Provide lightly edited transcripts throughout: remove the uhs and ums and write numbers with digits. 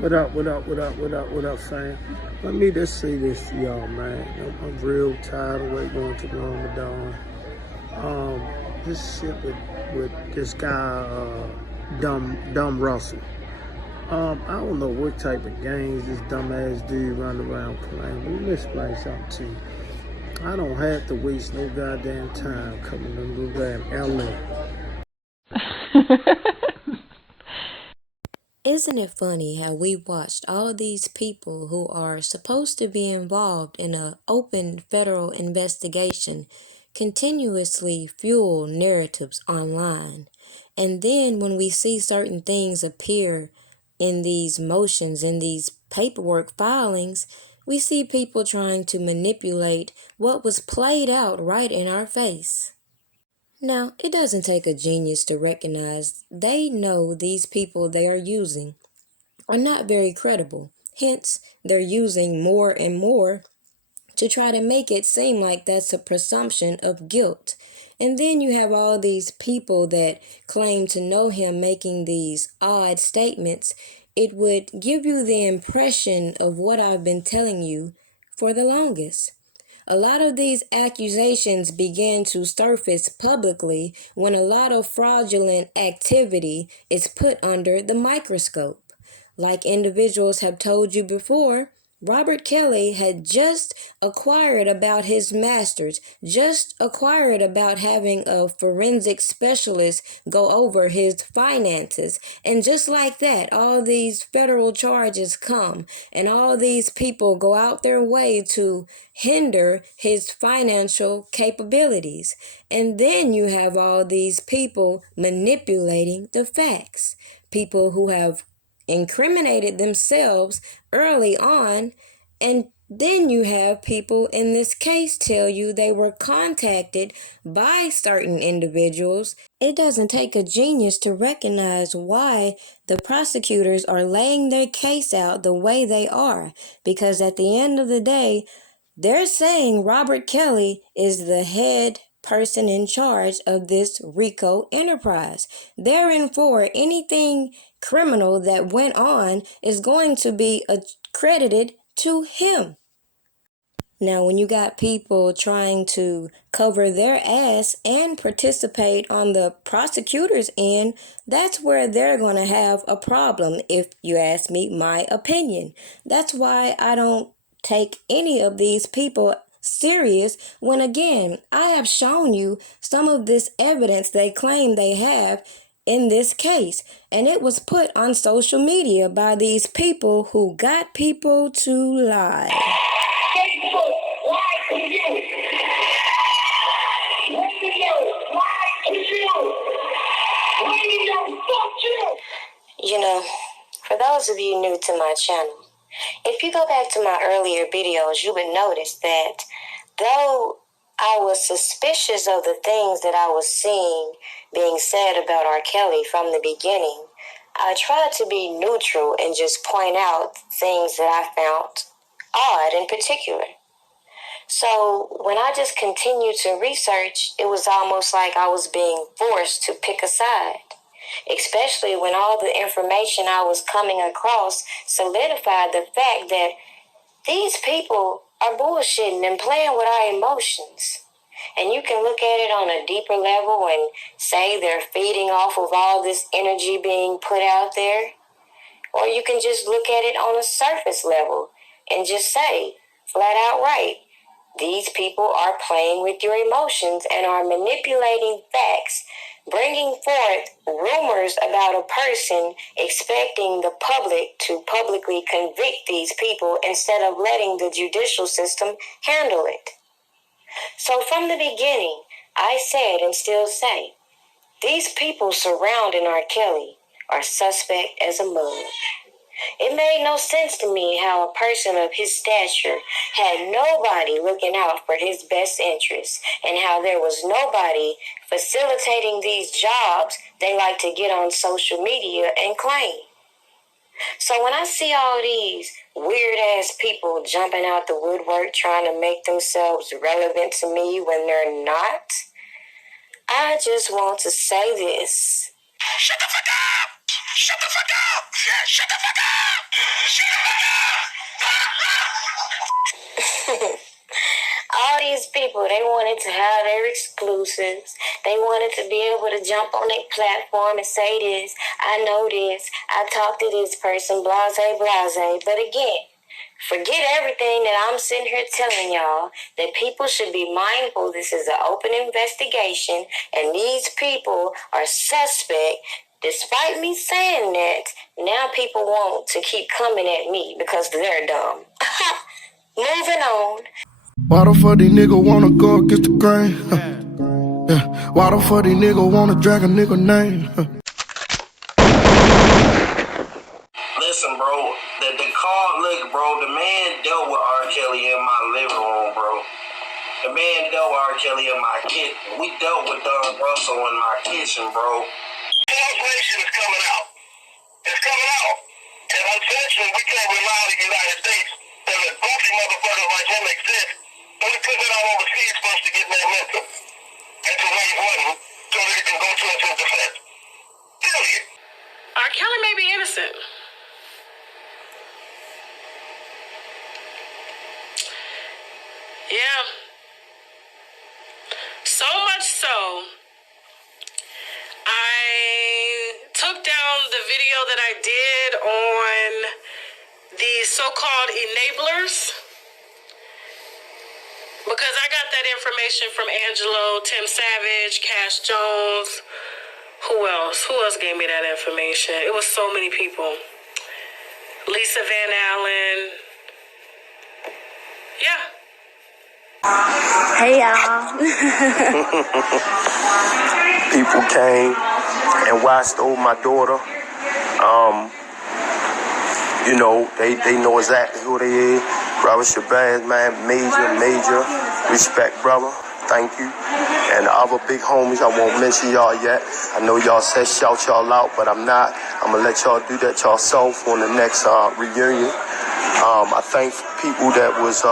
What up, fam? Let me just say this to y'all, man. I'm real tired of waiting going to Ramadan. This shit with this guy, Dumb Russell. I don't know what type of games this dumbass dude run around playing. Let me explain something to you. I don't have to waste no goddamn time coming to goddamn LA. Isn't it funny how we watched all these people who are supposed to be involved in an open federal investigation continuously fuel narratives online? And then when we see certain things appear in these motions, in these paperwork filings, we see people trying to manipulate what was played out right in our face. Now, it doesn't take a genius to recognize they know these people they are using are not very credible. Hence, they're using more and more to try to make it seem like that's a presumption of guilt. And then you have all these people that claim to know him making these odd statements. It would give you the impression of what I've been telling you for the longest. A lot of these accusations began to surface publicly when a lot of fraudulent activity is put under the microscope. Like individuals have told you before, Robert Kelly had just acquired about his master's, just acquired about having a forensic specialist go over his finances. And just like that, all these federal charges come, and all these people go out their way to hinder his financial capabilities. And then you have all these people manipulating the facts. People who have incriminated themselves early on, and then you have people in this case tell you they were contacted by certain individuals. It doesn't take a genius to recognize why the prosecutors are laying their case out the way they are, because at the end of the day, they're saying Robert Kelly is the head person in charge of this RICO enterprise. Therefore, anything criminal that went on is going to be accredited to him. Now, when you got people trying to cover their ass and participate on the prosecutor's end, that's where they're going to have a problem, if you ask me my opinion. That's why I don't take any of these people serious when, again, I have shown you some of this evidence they claim they have in this case, and it was put on social media by these people who got people to lie. Facebook lied to you. Radio lied to you. Radio fucked you. You know, for those of you new to my channel, if you go back to my earlier videos, you would notice that though I was suspicious of the things that I was seeing being said about R. Kelly from the beginning, I tried to be neutral and just point out things that I found odd in particular. So when I just continued to research, it was almost like I was being forced to pick a side, especially when all the information I was coming across solidified the fact that these people are bullshitting and playing with our emotions. And you can look at it on a deeper level and say they're feeding off of all this energy being put out there. Or you can just look at it on a surface level and just say, flat out right, these people are playing with your emotions and are manipulating facts, bringing forth rumors about a person, expecting the public to publicly convict these people instead of letting the judicial system handle it. So from the beginning, I said and still say, these people surrounding R. Kelly are suspect as a mug. It made no sense to me how a person of his stature had nobody looking out for his best interests, and how there was nobody facilitating these jobs they like to get on social media and claim. So when I see all these weird-ass people jumping out the woodwork trying to make themselves relevant to me when they're not, I just want to say this. Shut the fuck up! Shut the fuck up! Yeah, shut the fuck up! Shut the fuck up! All these people, they wanted to have their exclusives. They wanted to be able to jump on their platform and say this, I know this, I talked to this person, blase, blase. But again, forget everything that I'm sitting here telling y'all, that people should be mindful this is an open investigation and these people are suspect. Despite me saying that, now people want to keep coming at me because they're dumb. Moving on. Why the fuck these niggas wanna go against the grain? Yeah. Why the fuck these niggas wanna drag a nigga name? Listen, bro, the call, look, bro, the man dealt with R. Kelly in my living room, bro. The man dealt with R. Kelly in my kitchen. We dealt with Don Russell in my kitchen, bro. Information is coming out. It's coming out. And unfortunately, we can't rely on the United States and the goofy motherfuckers like him exist. So we put it all overseas supposed to get momentum and to raise money so that it can go towards his defense. Period. R. Kelly may be innocent. Yeah. So much so, I took down the video that I did on the so-called enablers because I got that information from Angelo, Tim Savage, Cash Jones. Who else? Who else gave me that information? It was so many people. Lisa Van Allen. Yeah. Hey y'all. People came and watched over my daughter. You know, they know exactly who they is. Robert Shabazz, man, major respect, brother. Thank you. And the other big homies, I won't mention y'all yet. I know y'all said shout y'all out, but I'm not. I'm gonna let y'all do that yourself on the next reunion. I thank people that was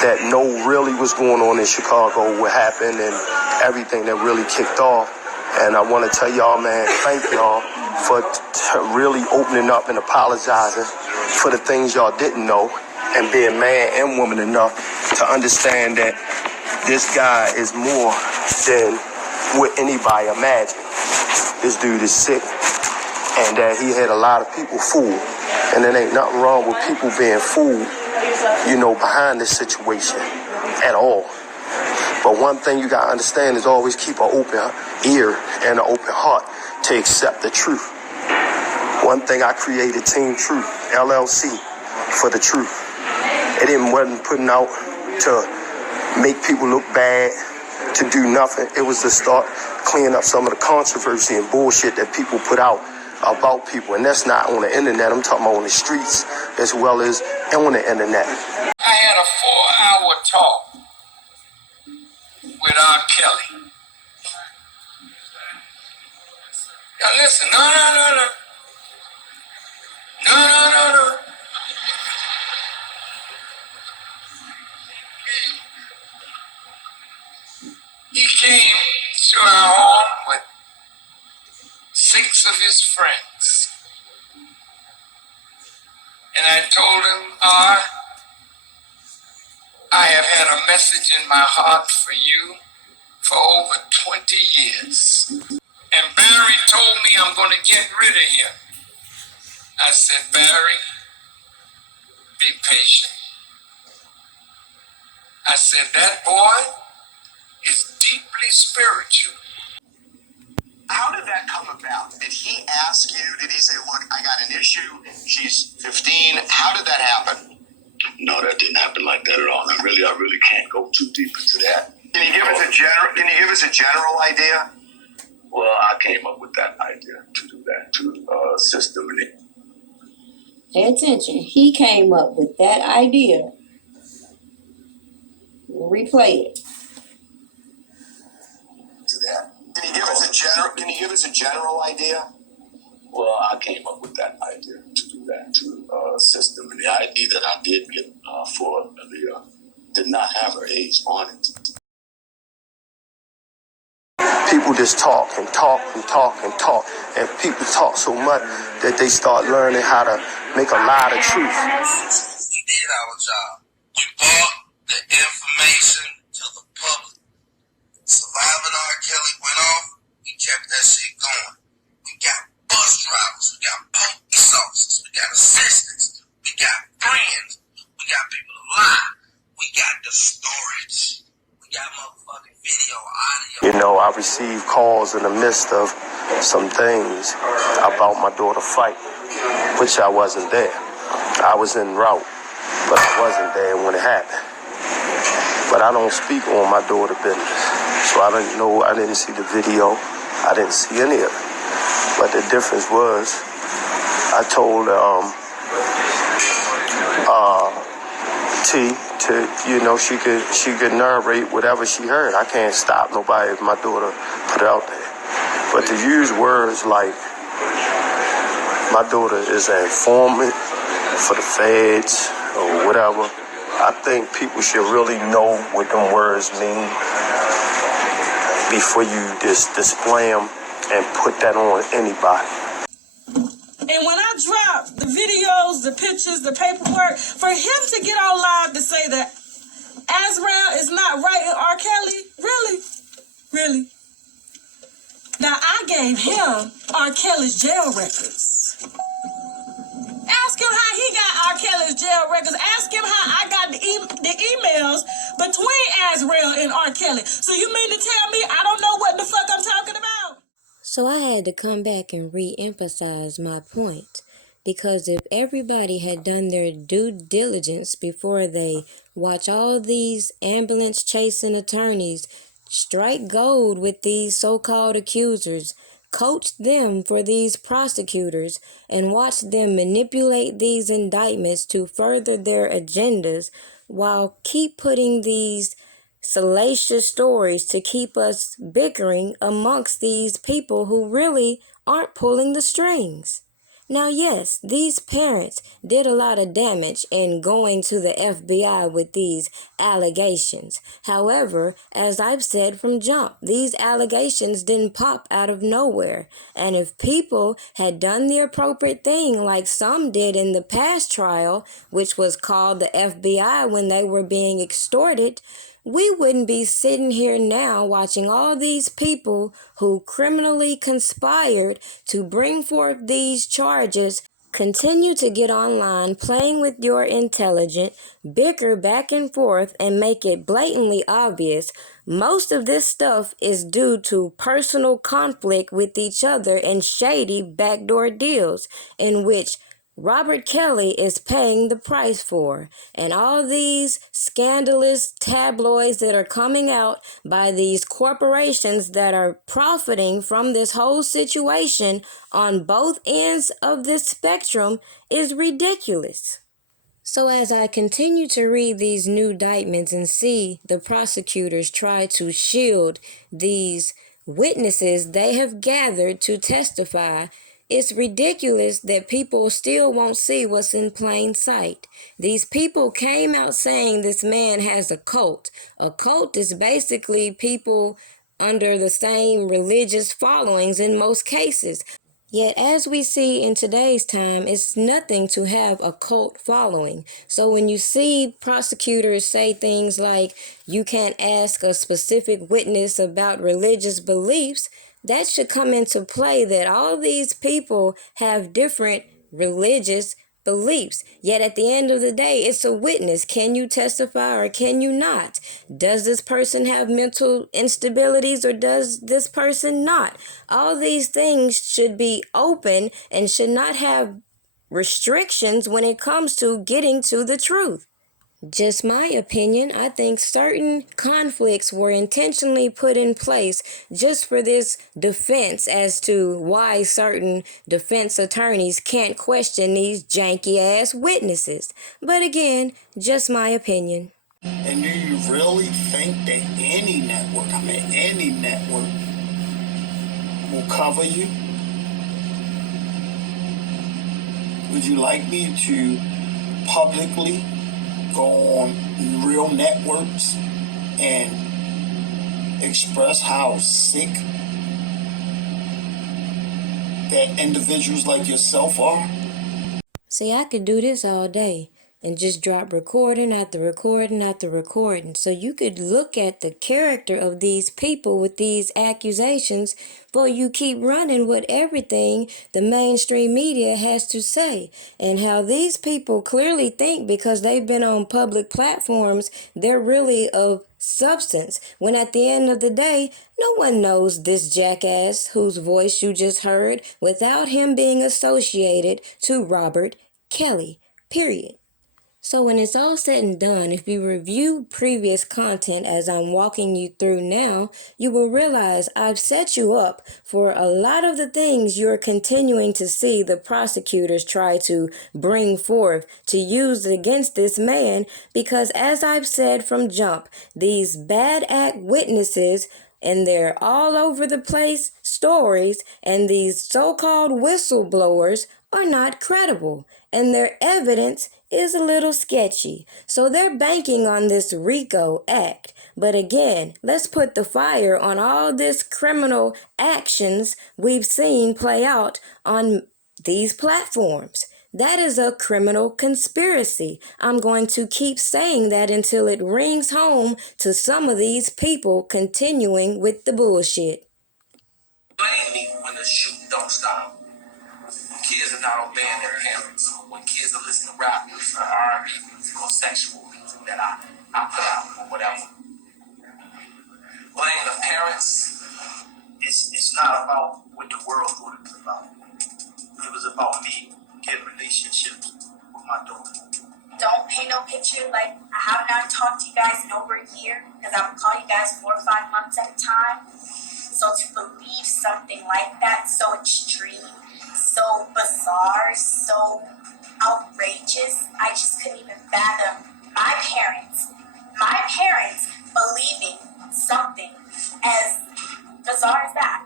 that know really what's going on in Chicago, what happened, and everything that really kicked off. And I want to tell y'all, man, thank y'all for really opening up and apologizing for the things y'all didn't know and being man and woman enough to understand that this guy is more than what anybody imagined. This dude is sick, and that he had a lot of people fooled. And there ain't nothing wrong with people being fooled, you know, behind this situation at all. But one thing you got to understand is always keep an open ear and an open heart to accept the truth. One thing I created, Team Truth, LLC, for the truth. It wasn't putting out to make people look bad, to do nothing. It was to start cleaning up some of the controversy and bullshit that people put out about people. And that's not on the internet. I'm talking about on the streets as well as on the internet. I had a 4-hour talk with R. Kelly. Now listen, no. He came to our home with 6 of his friends. And I told him, I have had a message in my heart for you for over 20 years. And Barry told me I'm going to get rid of him. I said, Barry, be patient. I said, that boy is deeply spiritual. How did that come about? Did he ask you? Did he say, look, I got an issue. She's 15. How did that happen? No, that didn't happen like that at all. I really can't go too deep into that. Can you give us a general idea? Well, I came up with that idea to do that, to assist them in it. Pay attention. He came up with that idea. Replay it. To that. Can you give us a general idea? Well, I came up with that idea to do that, to assist them in the ID that I did get for Aaliyah did not have her age on it. people just talk and talk and talk and talk, and people talk so much that they start learning how to make a lie of truth. We did our job. We brought the information to the public. Surviving R. Kelly went off, we kept that shit going. We got bus drivers, we got police officers, we got assistants, we got friends, we got people to lie, we got the storage, we got motherfucking video, audio. You know, I received calls in the midst of some things about my daughter fight, which I wasn't there. I was en route, but I wasn't there when it happened. But I don't speak on my daughter business, so I didn't know. I didn't see the video. I didn't see any of it. But the difference was, I told T to, you know, she could narrate whatever she heard. I can't stop nobody if my daughter put it out there. But to use words like, my daughter is an informant for the feds or whatever, I think people should really know what them words mean before you just display them and put that on anybody. And when I drop the videos, the pictures, the paperwork, for him to get on live to say that Azrael is not right in R. Kelly, really? Now, I gave him R. Kelly's jail records. Ask him how he got R. Kelly's jail records. Ask him how I got the emails between Azrael and R. Kelly. So you mean to tell me I don't know what the fuck I'm talking about? So I had to come back and re-emphasize my point, because if everybody had done their due diligence before they watch all these ambulance-chasing attorneys strike gold with these so-called accusers, coach them for these prosecutors, and watch them manipulate these indictments to further their agendas while keep putting these salacious stories to keep us bickering amongst these people who really aren't pulling the strings. Now, yes, these parents did a lot of damage in going to the FBI with these allegations. However, as I've said from jump, these allegations didn't pop out of nowhere. And if people had done the appropriate thing like some did in the past trial, which was called the FBI when they were being extorted, we wouldn't be sitting here now watching all these people who criminally conspired to bring forth these charges continue to get online playing with your intelligence, bicker back and forth, and make it blatantly obvious. Most of this stuff is due to personal conflict with each other and shady backdoor deals in which Robert Kelly is paying the price for. And all these scandalous tabloids that are coming out by these corporations that are profiting from this whole situation on both ends of this spectrum is ridiculous. So as I continue to read these new indictments and see the prosecutors try to shield these witnesses they have gathered to testify, it's ridiculous that people still won't see what's in plain sight. These people came out saying this man has a cult. A cult is basically people under the same religious followings in most cases. Yet, as we see in today's time, it's nothing to have a cult following. So when you see prosecutors say things like, you can't ask a specific witness about religious beliefs, that should come into play that all these people have different religious beliefs. Yet at the end of the day, it's a witness. Can you testify or can you not? Does this person have mental instabilities or does this person not? All these things should be open and should not have restrictions when it comes to getting to the truth. Just my opinion, I think certain conflicts were intentionally put in place just for this defense as to why certain defense attorneys can't question these janky-ass witnesses. But again, just my opinion. And do you really think that any network will cover you? Would you like me to publicly go on real networks and express how sick that individuals like yourself are? See, I could do this all day and just drop recording after recording after recording. So you could look at the character of these people with these accusations before you keep running with everything the mainstream media has to say, and how these people clearly think because they've been on public platforms, they're really of substance, when at the end of the day, no one knows this jackass whose voice you just heard without him being associated to Robert Kelly, period. So when it's all said and done, if you review previous content as I'm walking you through now, you will realize I've set you up for a lot of the things you're continuing to see the prosecutors try to bring forth to use against this man, because as I've said from jump, these bad act witnesses and their all over the place stories and these so-called whistleblowers are not credible, and their evidence is a little sketchy. So they're banking on this RICO Act. But again, let's put the fire on all this criminal actions we've seen play out on these platforms. That is a criminal conspiracy. I'm going to keep saying that until it rings home to some of these people continuing with the bullshit. Blame me when the shooting don't stop. When kids are not obeying their parents. When kids are listening to rap music or R&B music or sexual music that I put out or whatever. Blame the parents. It's not about what the world thought it was about. It was about me getting relationships with my daughter. Don't paint no picture like I have not talked to you guys in over a year, because I would call you guys 4 or 5 months at a time. So to believe something like that, so extreme, so bizarre, so outrageous, I just couldn't even fathom my parents believing something as bizarre as that.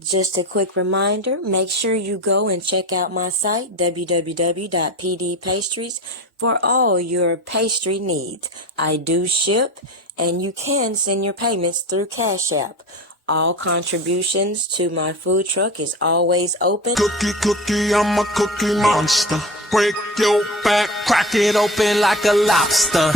Just a quick reminder, make sure you go and check out my site, www.pdpastries, for all your pastry needs. I do ship, and you can send your payments through Cash App. All contributions to my food truck is always open. Cookie, I'm a cookie monster. Break your back, crack it open like a lobster.